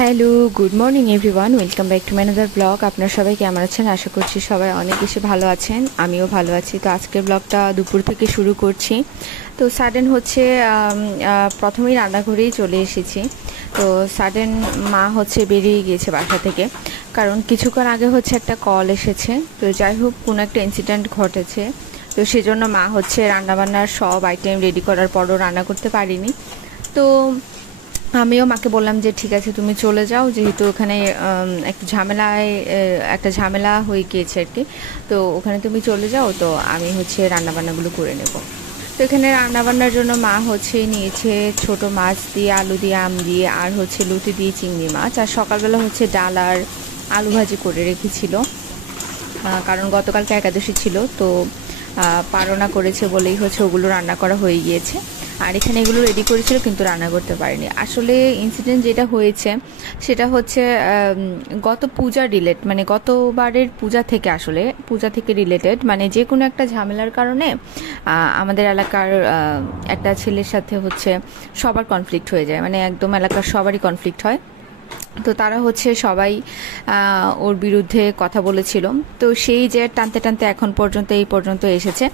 Hello, good morning everyone, welcome back to my another blog. আপনারা সবাই কেমন আছেন? আশা করছি সবাই অনেক বেশি ভালো আছেন, আমিও ভালো আছি। তো আজকের ব্লগটা দুপুর থেকে শুরু করছি। তো সাডেন হচ্ছে প্রথমেই রান্নাঘরেই চলে এসেছি। তো সাডেন মা হচ্ছে বেরিয়ে গিয়েছে বাসা থেকে, কারণ কিছুক্ষণ আগে হচ্ছে একটা কল এসেছে। তো যাই হোক, কোনো একটা ইনসিডেন্ট ঘটেছে, তো সেজন্য মা হচ্ছে রান্নাবান্নার সব আইটেম রেডি করার পরও রান্না করতে পারিনি। তো আমিও মাকে বললাম যে ঠিক আছে, তুমি চলে যাও, যেহেতু ওখানে একটা ঝামেলা হয়ে গিয়েছে আর কি। তো ওখানে তুমি চলে যাও, তো আমি হচ্ছে রান্নাবান্নাগুলো করে নেব। তো এখানে রান্নাবান্নার জন্য মা হচ্ছে নিয়েছে ছোট মাছ দিয়ে, আলু দিয়ে, আম দিয়ে, আর হচ্ছে লুটি দিয়ে চিংড়ি মাছ। আর সকালবেলা হচ্ছে ডাল আর আলু ভাজি করে রেখেছিল, কারণ গতকালকে একাদশী ছিল। তো পারনা করেছে বলেই হচ্ছে ওগুলো রান্না করা হয়ে গিয়েছে। আর এখানে এগুলো রেডি করেছিল, কিন্তু রান্না করতে পারিনি। আসলে ইনসিডেন্ট যেটা হয়েছে সেটা হচ্ছে গত পূজার মানে গতবারের পূজা থেকে রিলেটেড, মানে যে কোনো একটা ঝামেলার কারণে আমাদের এলাকার একটা ছেলের সাথে হচ্ছে সবার কনফ্লিক্ট হয়ে যায়, মানে একদম এলাকার সবারই কনফ্লিক্ট হয়। তো তারা হচ্ছে সবাই ওর বিরুদ্ধে কথা বলেছিল। তো সেই যে টানতে টানতে এখন পর্যন্ত এই পর্যন্ত এসেছে।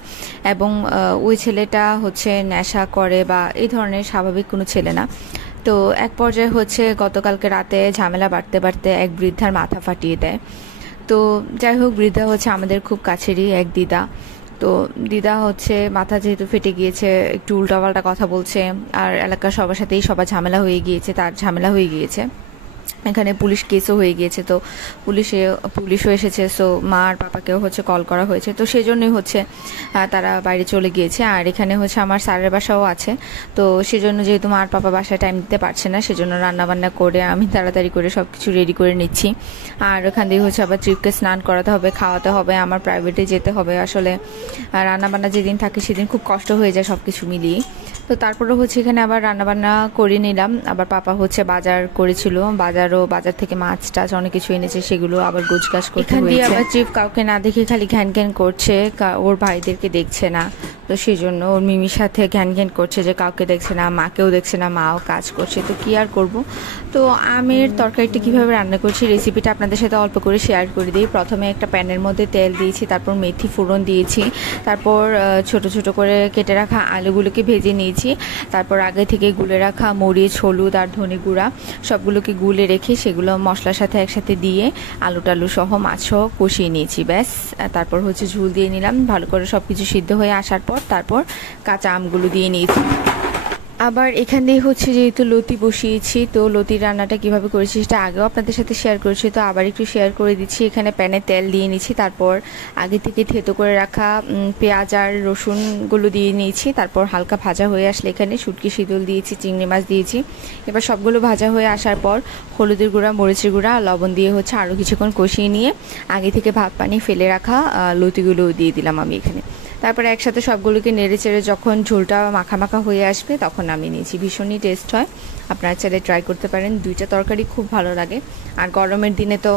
এবং ওই ছেলেটা হচ্ছে নেশা করে বা এই ধরনের স্বাভাবিক কোনো ছেলে না। তো এক পর্যায়ে হচ্ছে গতকালকে রাতে ঝামেলা বাড়তে বাড়তে এক বৃদ্ধার মাথা ফাটিয়ে দেয়। তো যাই হোক, বৃদ্ধা হচ্ছে আমাদের খুব কাছেরই এক দিদা। তো দিদা হচ্ছে মাথা যেহেতু ফেটে গিয়েছে, একটু উল্টাপাল্টা কথা বলছে, আর এলাকার সবার সাথেই সবার ঝামেলা হয়ে গিয়েছে, তার ঝামেলা হয়ে গিয়েছে। এখানে পুলিশ কেসও হয়ে গিয়েছে। তো পুলিশও এসেছে। সো মা আর পাপাকেও হচ্ছে কল করা হয়েছে। তো সেই জন্যই হচ্ছে তারা বাইরে চলে গিয়েছে। আর এখানে হচ্ছে আমার স্যারের বাসাও আছে। তো সেজন্য যেহেতু মা আর পাপা বাসায় টাইম দিতে পারছে না, সেজন্য রান্নাবান্না করে আমি তাড়াতাড়ি করে সব কিছু রেডি করে নিচ্ছি। আর ওখান দিয়ে হচ্ছে আবার ট্রিপকে স্নান করাতে হবে, খাওয়াতে হবে, আমার প্রাইভেটে যেতে হবে। আসলে রান্নাবান্না যেদিন থাকে সেদিন খুব কষ্ট হয়ে যায় সব কিছু মিলিয়ে। তো তারপরে হচ্ছে এখানে আবার রান্নাবান্না করে নিলাম। আবার পাপা হচ্ছে বাজার করেছিল, বাজার থেকে মাছ টাছ অনেক কিছু এনেছে, সেগুলো আবার গোছগাছ করতে হয়েছে। আবার চিফ কাউকে না দেখে খালি ঘ্যান ঘ্যান করছে, ওর ভাইদেরকে দেখছে না। তো সেই জন্য ওর মিমির সাথে ঘ্যান ঘ্যান করছে যে কাউকে দেখছে না, মাকেও দেখছে না, মাও কাজ করছে। তো কি আর করব। তো আমের তরকারিটা কিভাবে রান্না করছি রেসিপিটা আপনাদের সাথে অল্প করে শেয়ার করে দিই। প্রথমে একটা প্যানের মধ্যে তেল দিয়েছি, তারপর মেথি ফোড়ন দিয়েছি, তারপর ছোট ছোট করে কেটে রাখা আলুগুলোকে ভেজে নিয়েছি। তারপর আগে থেকে গুলে রাখা মরিচ, হলুদ আর ধনে গুঁড়া সবগুলোকে গুলে রেখে সেগুলো মশলার সাথে একসাথে দিয়ে আলু টালু সহ মাছ সহ কষিয়ে নিয়েছি, ব্যাস। তারপর হচ্ছে ঝুল দিয়ে নিলাম, ভালো করে সব কিছু সিদ্ধ হয়ে আসার পর তারপর কাঁচা আমগুলো দিয়ে নিয়েছি। আবার এখানে হচ্ছে যেহেতু লতি বসিয়েছি, তো লতির রান্নাটা কিভাবে করেছি সেটা আগেও আপনাদের সাথে শেয়ার করেছি, তো আবার একটু শেয়ার করে দিচ্ছি। এখানে প্যানে তেল দিয়ে নিচ্ছি, তারপর আগে থেকে থেতো করে রাখা পেঁয়াজ আর রসুনগুলো দিয়ে নিয়েছি। তারপর হালকা ভাজা হয়ে আসলে এখানে শুটকি শিদুল দিয়েছি, চিংড়ি মাছ দিয়েছি। এবার সবগুলো ভাজা হয়ে আসার পর হলুদের গুঁড়া, মরিচের গুঁড়া, লবণ দিয়ে হচ্ছে আরও কিছুক্ষণ কষিয়ে নিয়ে আগে থেকে ভাত পানি ফেলে রাখা লতিগুলো দিয়ে দিলাম আমি এখানে। তারপরে একসাথে সবগুলোকে নেড়ে চেড়ে যখন ঝোলটা মাখা মাখা হয়ে আসবে তখন নামিয়ে নিয়েছি। ভীষণই টেস্ট হয়, আপনারা চাইলে ট্রাই করতে পারেন। দুইটা তরকারি খুব ভালো লাগে। আর গরমের দিনে তো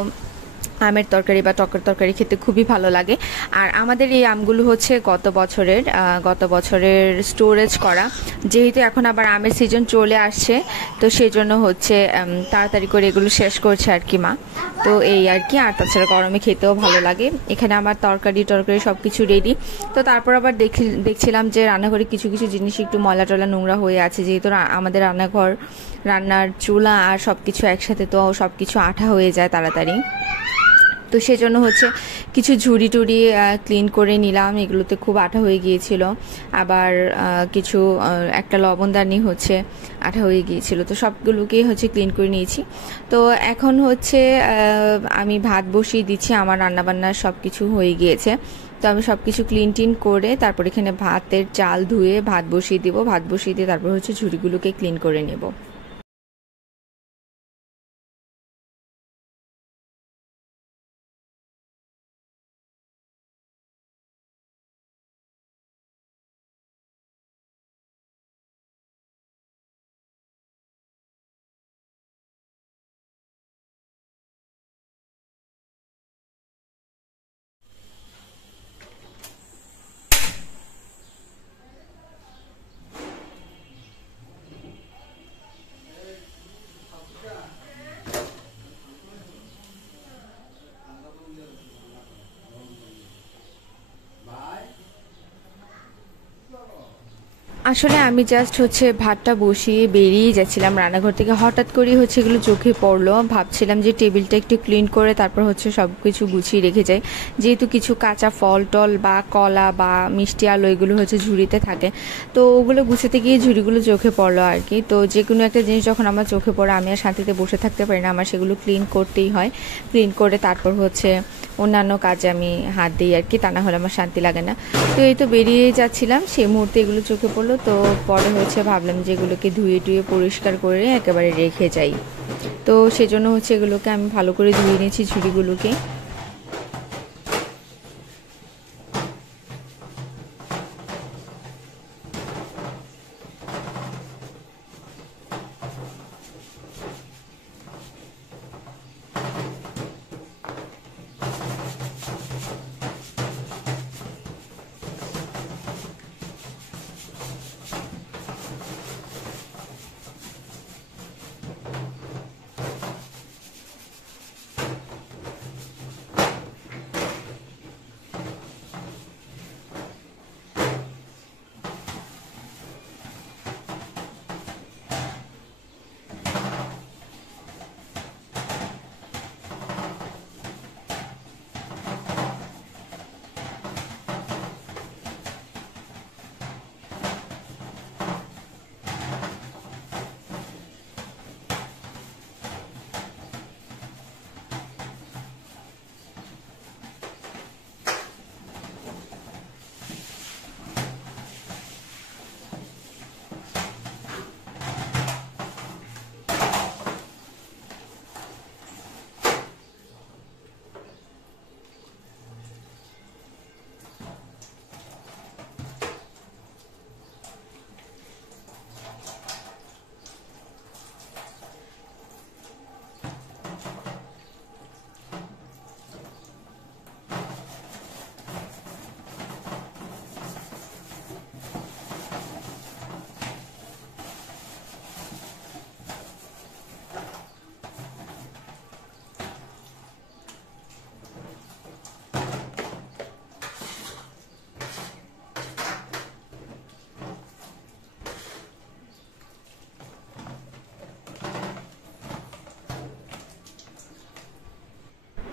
আমের তরকারি বা টকের তরকারি খেতে খুবই ভালো লাগে। আর আমাদের এই আমগুলো হচ্ছে গত বছরের স্টোরেজ করা, যেহেতু এখন আবার আমের সিজন চলে আসছে, তো সেই জন্য হচ্ছে তাড়াতাড়ি করে এগুলো শেষ করছে আর কি মা। তো এই আর কি। আর তাছাড়া গরমে খেতেও ভালো লাগে। এখানে আমার তরকারি সব কিছু রেডি। তো তারপর আবার দেখছিলাম যে রান্নাঘরে কিছু কিছু জিনিস একটু ময়লা টলা নোংরা হয়ে আছে, যেহেতু আমাদের রান্নার চুলা আর সব কিছু একসাথে, তো সব কিছু আঠা হয়ে যায় তাড়াতাড়ি। তো সেজন্য হচ্ছে কিছু ঝুড়ি টুড়ি ক্লিন করে নিলাম, এগুলোতে খুব আঠা হয়ে গিয়েছিল। আবার কিছু একটা লবণদানি হচ্ছে আঠা হয়ে গিয়েছিল, তো সবগুলোকেই হচ্ছে ক্লিন করে নিয়েছি। তো এখন হচ্ছে আমি ভাত বসিয়ে দিচ্ছি, আমার রান্নাবান্না সব কিছু হয়ে গিয়েছে। তো আমি সব কিছু ক্লিন টিন করে তারপর এখানে ভাতের চাল ধুয়ে ভাত বসিয়ে দিব, ভাত বসিয়ে দিয়ে তারপর হচ্ছে ঝুড়িগুলোকে ক্লিন করে নেব। আসলে আমি জাস্ট হচ্ছে ভাতটা বসিয়ে বেরিয়ে যাচ্ছিলাম রান্নাঘর থেকে, হঠাৎ করে হচ্ছে এগুলো চোখে পড়লো। ভাবছিলাম যে টেবিলটা একটু ক্লিন করে তারপর হচ্ছে সব কিছু গুছিয়ে রেখে যাই, যেহেতু কিছু কাঁচা ফল টল বা কলা বা মিষ্টি আলু এগুলো হচ্ছে ঝুড়িতে থাকে। তো ওগুলো গুছাতে গিয়ে ঝুড়িগুলো চোখে পড়লো আর কি। তো যে কোনো একটা জিনিস যখন আমার চোখে পড়ে আমি আর শান্তিতে বসে থাকতে পারি না, আমার সেগুলো ক্লিন করতেই হয়। ক্লিন করে তারপর হচ্ছে অন্যান্য কাজে আমি হাত দিই আর কি, তা না হলে আমার শান্তি লাগে না। তো এই তো বেরিয়ে যাচ্ছিলাম, সেই মুহূর্তে এগুলো চোখে পড়লো। তো পরে হচ্ছে ভাবলাম যে এগুলোকে ধুয়ে টুয়ে পরিষ্কার করে একেবারে রেখে যাই। তো সেজন্য হচ্ছে এগুলোকে আমি ভালো করে ধুয়ে নিয়েছি ঝুড়িগুলোকে।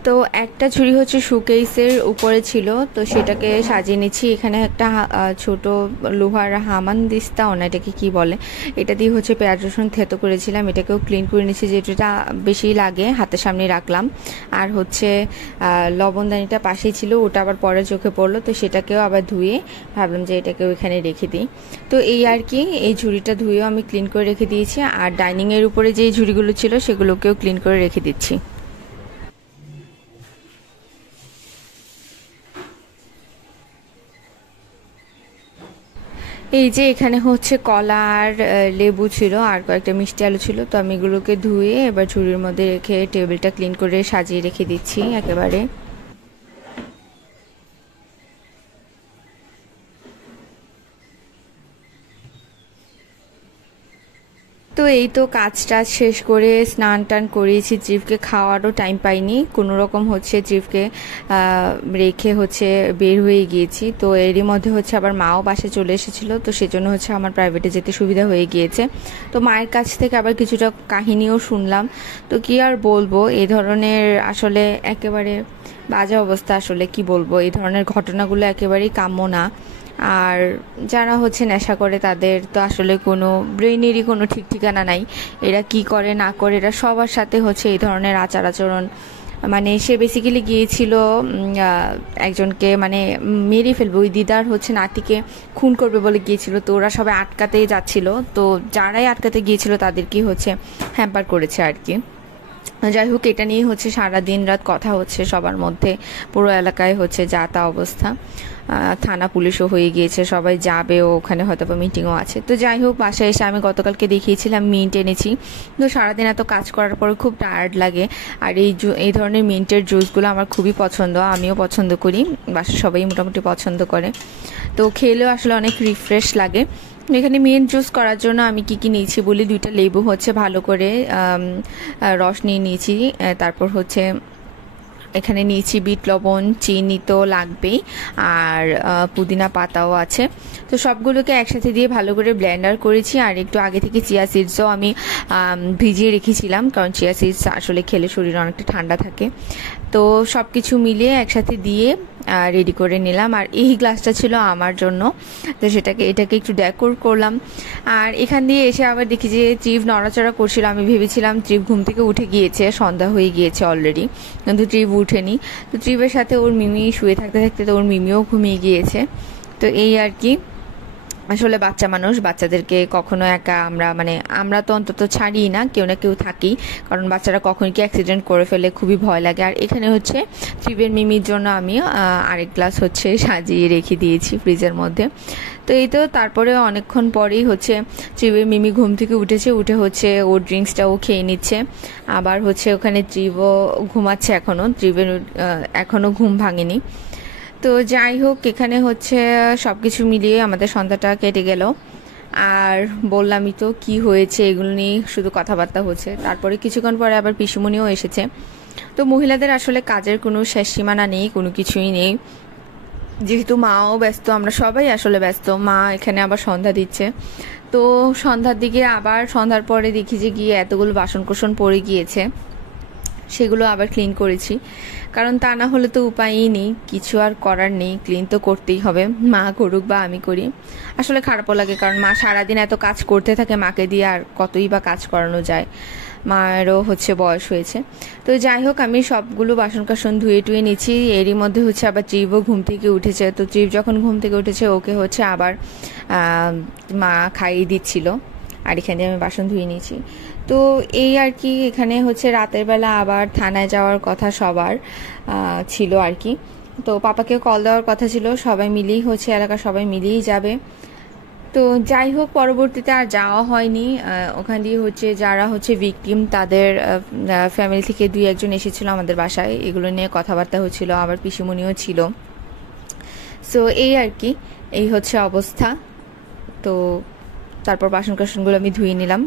তো একটা ঝুড়ি হচ্ছে শোকেসের উপরে ছিল, তো সেটাকে সাজিয়ে নিচ্ছি। এখানে একটা ছোট লোহার হামানদিস্তা, না এটাকে কি বলে, এটা দিয়ে হচ্ছে পেঁয়াজ রসুন থেতো করেছিলাম, এটাকেও ক্লিন করে নিচ্ছি, যেটা বেশি লাগে হাতের সামনে রাখলাম। আর হচ্ছে লবণদানিটা পাশেই ছিল, ওটা আবার পরে চোখে পড়লো, তো সেটাকেও আবার ধুয়ে ভাবলাম যে এটাকেও এখানে রেখে দিই। তো এই আর কি, এই ঝুড়িটা ধুয়েও আমি ক্লিন করে রেখে দিয়েছি। আর ডাইনিংয়ের উপরে যেই ঝুড়িগুলো ছিল সেগুলোকেও ক্লিন করে রেখে দিচ্ছি। এই যে এখানে হচ্ছে কলা আর লেবু ছিল আর কয়েকটা মিষ্টি আলু ছিল, তো আমি এগুলোকে ধুয়ে এবার ঝুড়ির মধ্যে রেখে টেবিলটা ক্লিন করে সাজিয়ে রেখে দিচ্ছি একেবারে। তো এই তো কাজ টাজ শেষ করে স্নান টান করিয়েছি, জিভকে খাওয়ারও টাইম পাইনি কোনো রকম, হচ্ছে জিভকে রেখে হচ্ছে বের হয়ে গিয়েছি। তো এরই মধ্যে হচ্ছে আবার মাও বাসে চলে এসেছিলো, তো সেজন্য হচ্ছে আমার প্রাইভেটে যেতে সুবিধা হয়ে গিয়েছে। তো মায়ের কাছ থেকে আবার কিছুটা কাহিনীও শুনলাম। তো কি আর বলবো, এই ধরনের আসলে একেবারে বাজে অবস্থা, আসলে কি বলবো, এই ধরনের ঘটনাগুলো একেবারেই কাম্য না। আর যারা হচ্ছে নেশা করে তাদের তো আসলে কোনো ব্রেনেরই কোনো ঠিক ঠিকানা নাই, এরা কি করে না করে এরা সবার সাথে হচ্ছে এই ধরনের আচার আচরণ। মানে সে বেসিক্যালি গিয়েছিল একজনকে মানে মেরে ফেলবে, ওই দিদার হচ্ছে নাতিকে খুন করবে বলে গিয়েছিল। তো ওরা সবাই আটকাতেই যাচ্ছিল, তো যারাই আটকাতে গিয়েছিল তাদেরকেই হচ্ছে হ্যাম্পার করেছে আর কি। যাই হোক, এটা নিয়ে হচ্ছে সারা দিন রাত কথা হচ্ছে সবার মধ্যে, পুরো এলাকায় হচ্ছে যা তা অবস্থা। থানা পুলিশও হয়ে গিয়েছে, সবাই যাবে, ওখানে হয়তো বা মিটিংও আছে। তো যাই হোক, বাসায় এসে আমি গতকালকে দেখিয়েছিলাম মিন্ট এনেছি। তো সারাদিন এত কাজ করার পরে খুব টায়ার্ড লাগে। আর এই ধরনের মিন্টের জুসগুলো আমার খুবই পছন্দ, আমিও পছন্দ করি, বাসায় সবাই মোটামুটি পছন্দ করে। তো খেলেও আসলে অনেক রিফ্রেশ লাগে। এখানে মিন্ট জুস করার জন্য আমি কি কি নিয়েছি বলি, 2টা লেবু হচ্ছে ভালো করে রস নিয়ে নিয়েছি, তারপর হচ্ছে এখানে নিয়েছি বিট লবণ, চিনি তো লাগবেই, আর পুদিনা পাতাও আছে। তো সবগুলোকে একসাথে দিয়ে ভালো করে ব্লেন্ডার করেছি। আর একটু আগে থেকে চিয়া সিডসও আমি ভিজিয়ে রেখেছিলাম, কারণ চিয়া সিডস আসলে খেলে শরীর অনেকটা ঠান্ডা থাকে। তো সব কিছু মিলিয়ে একসাথে দিয়ে রেডি করে নিলাম। আর এই গ্লাসটা ছিল আমার জন্য, তো এটাকে একটু ডেকোর করলাম। আর এখান দিয়ে এসে আবার দেখি যে ট্রিপ নড়াচড়া করছিল। আমি ভেবেছিলাম ট্রিপ ঘুম থেকে উঠে গিয়েছে, সন্ধ্যা হয়ে গিয়েছে অলরেডি, কিন্তু ট্রিপ উঠেনি। তো ট্রিপের সাথে ওর মিমি শুয়ে থাকতে থাকতে তো ওর মিমিও ঘুমিয়ে গিয়েছে। তো এই আর কি, আসলে বাচ্চা মানুষ, বাচ্চাদেরকে কখনো একা আমরা তো অন্তত ছাড়িই না, কেউ না কেউ থাকি, কারণ বাচ্চারা কখন কি অ্যাক্সিডেন্ট করে ফেলে, খুবই ভয় লাগে। আর এখানে হচ্ছে ট্রিপের মিমির জন্য আমি আরেক গ্লাস হচ্ছে সাজিয়ে রেখে দিয়েছি ফ্রিজের মধ্যে। তো এই তো তারপরে অনেকক্ষণ পরেই হচ্ছে ট্রিপের মিমি ঘুম থেকে উঠে হচ্ছে ওর ড্রিঙ্কসটাও খেয়ে নিচ্ছে। আবার হচ্ছে ওখানে ট্রিপও ঘুমাচ্ছে, এখনও ঘুম ভাঙেনি। তো যাই হোক, এখানে হচ্ছে সব কিছু মিলিয়ে আমাদের সন্ধ্যাটা কেটে গেল। আর বললামই তো কি হয়েছে, এগুলো নিয়ে শুধু কথাবার্তা হচ্ছে। তারপরে কিছুক্ষণ পরে আবার পিসুমণিও এসেছে। তো মহিলাদের আসলে কাজের কোনো শেষ সীমানা নেই, কোনো কিছুই নেই। যেহেতু মাও ব্যস্ত, আমরা সবাই আসলে ব্যস্ত। মা এখানে আবার সন্ধ্যা দিচ্ছে। তো সন্ধ্যার দিকে আবার সন্ধ্যার পরে দেখি যে গিয়ে এতগুলো বাসনকোসন পড়ে গিয়েছে, সেগুলো আবার ক্লিন করেছি, কারণ তা না হলে তো উপায়ই নেই, কিছু আর করার নেই, ক্লিন তো করতেই হবে, মা করুক বা আমি করি। আসলে খারাপও লাগে, কারণ মা সারাদিন এত কাজ করতে থাকে, মাকে দিয়ে আর কতই বা কাজ করানো যায়, মায়েরও হচ্ছে বয়স হয়েছে। তো যাই হোক, আমি সবগুলো বাসন কাসন ধুয়ে টুয়ে নিচ্ছি। এরই মধ্যে হচ্ছে আবার ট্রিপও ঘুম থেকে উঠেছে। তো ট্রিপ যখন ঘুম থেকে উঠেছে, ওকে হচ্ছে আবার মা খাইয়ে দিচ্ছিল, আর এখানে আমি বাসন ধুয়ে নিয়েছি। তো এই আর কি, এখানে হচ্ছে রাতের বেলা আবার থানায় যাওয়ার কথা সবার ছিল আর কি। তো পাপাকেও কল দেওয়ার কথা ছিল, সবাই মিলেই হচ্ছে, এলাকার সবাই মিলেই যাবে। তো যাই হোক, পরবর্তীতে আর যাওয়া হয়নি। ওখান দিয়ে হচ্ছে যারা হচ্ছে ভিকটিম, তাদের ফ্যামিলি থেকে 2-1 জন এসেছিল আমাদের বাসায়, এগুলো নিয়ে কথাবার্তা হচ্ছিল, আবার পিসিমণিও ছিল। সো এই আর কি, এই হচ্ছে অবস্থা। তো তারপর বাসন কাসনগুলো আমি ধুয়ে নিলাম।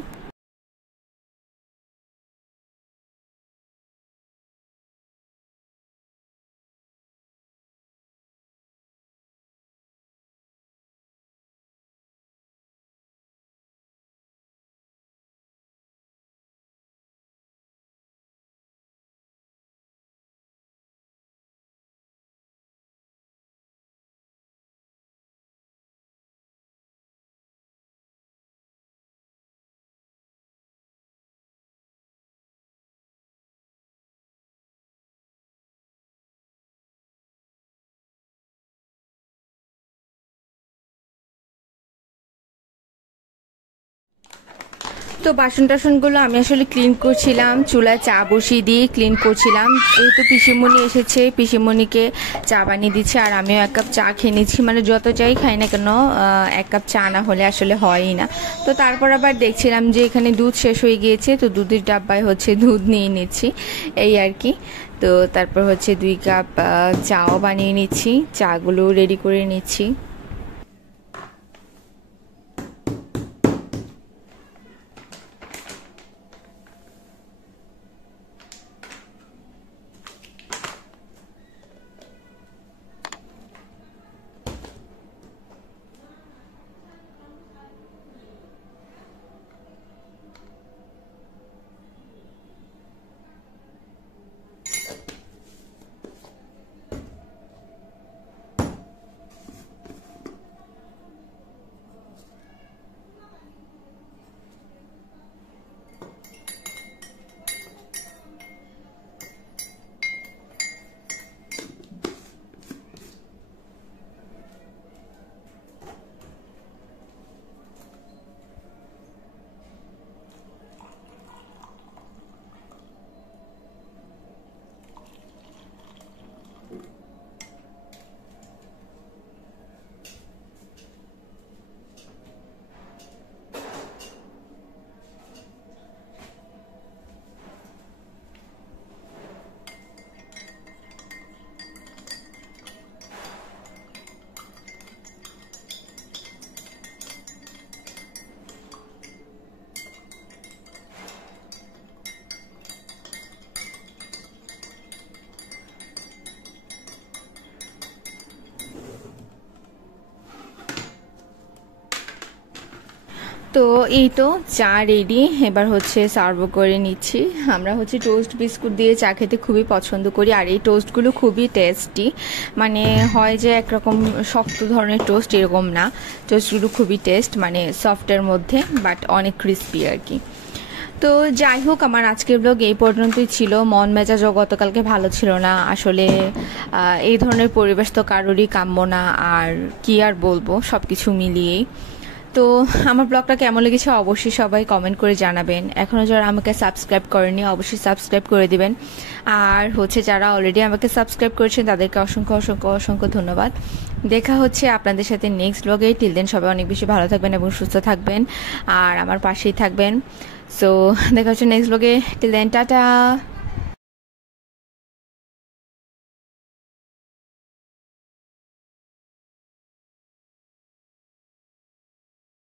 তো বাসন টাসনগুলো আমি আসলে ক্লিন করছিলাম, চুলায় চা বসিয়ে দিয়ে ক্লিন করছিলাম। যেহেতু পিসিমণি এসেছে, পিসিমণিকে চা বানিয়ে দিচ্ছে, আর আমিও 1 কাপ চা খেয়ে নিচ্ছি। যত চাই খাই না কেন, 1 কাপ চা না হলে আসলে হয়ই না। তো তারপর আবার দেখছিলাম যে এখানে দুধ শেষ হয়ে গিয়েছে, তো দুধের ডাব্বায় হচ্ছে দুধ নিয়ে নিচ্ছি, এই আর কি। তো তারপর হচ্ছে 2 কাপ চাও বানিয়ে নিচ্ছি, চাগুলো রেডি করে নিচ্ছি। তো এই তো চা রেডি, এবার হচ্ছে সার্ভ করে নিচ্ছি। আমরা হচ্ছে টোস্ট বিস্কুট দিয়ে চা খেতে খুবই পছন্দ করি, আর এই টোস্টগুলো খুবই টেস্টি। মানে হয় যে একরকম শক্ত ধরনের টোস্ট, এরকম না, টোস্টগুলো খুবই টেস্ট, মানে সফটের মধ্যে বাট অনেক ক্রিস্পি আর কি। তো যাই হোক, আমার আজকের ব্লগ এই পর্যন্তই ছিল। মন মেজাজও গতকালকে ভালো ছিল না আসলে। এই ধরনের পরিবেশ তো কারোরই কাম্য না, আর কি আর বলবো, সব কিছু মিলিয়েই। তো আমার ব্লগটা কেমন লেগেছে অবশ্যই সবাই কমেন্ট করে জানাবেন। এখনও যারা আমাকে সাবস্ক্রাইব করেনি অবশ্যই সাবস্ক্রাইব করে দিবেন। আর হচ্ছে যারা অলরেডি আমাকে সাবস্ক্রাইব করেছেন তাদেরকে অসংখ্য অসংখ্য অসংখ্য ধন্যবাদ। দেখা হচ্ছে আপনাদের সাথে নেক্সট ব্লগে। টিল দেন সবাই অনেক বেশি ভালো থাকবেন এবং সুস্থ থাকবেন, আর আমার পাশেই থাকবেন। সো দেখা হচ্ছে নেক্সট ব্লগে। Till then tata.